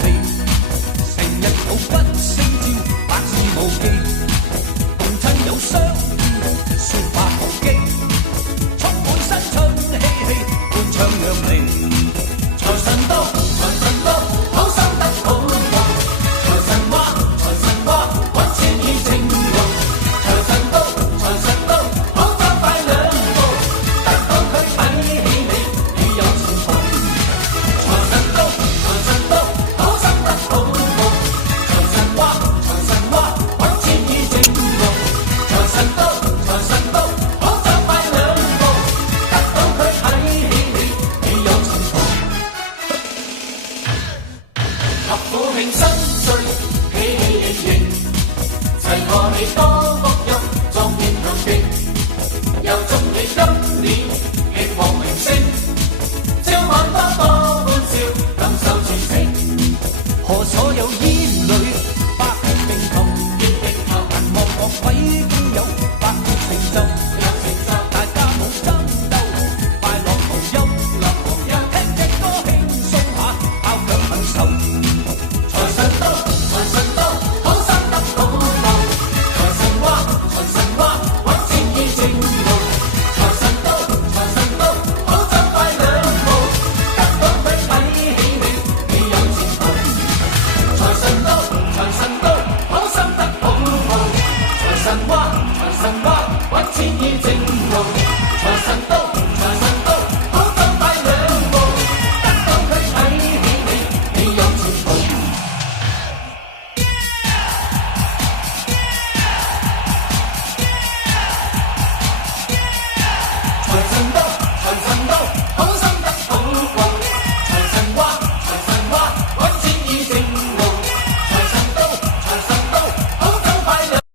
皮，成日抱骨聲招，百事無忌。共親友相見，説話無忌，充滿新春氣氣，歡唱揚眉。財神到，財神到，好心得好報。財神話，財神話，揾錢已正路。財神到，財神到，好走快兩步，得到佢睇起你，你有前途。財神到，財神到，好心得好報。財神話，財神話，揾錢已正路。財神到，財神到，好走快兩步，得到佢睇起你，你有前途。合府慶新歲，喜喜盈盈，齊賀你多福蔭，壯健強勁。又祝你今年希望榮升，朝晚多多歡笑，感受前程。賀所有兒女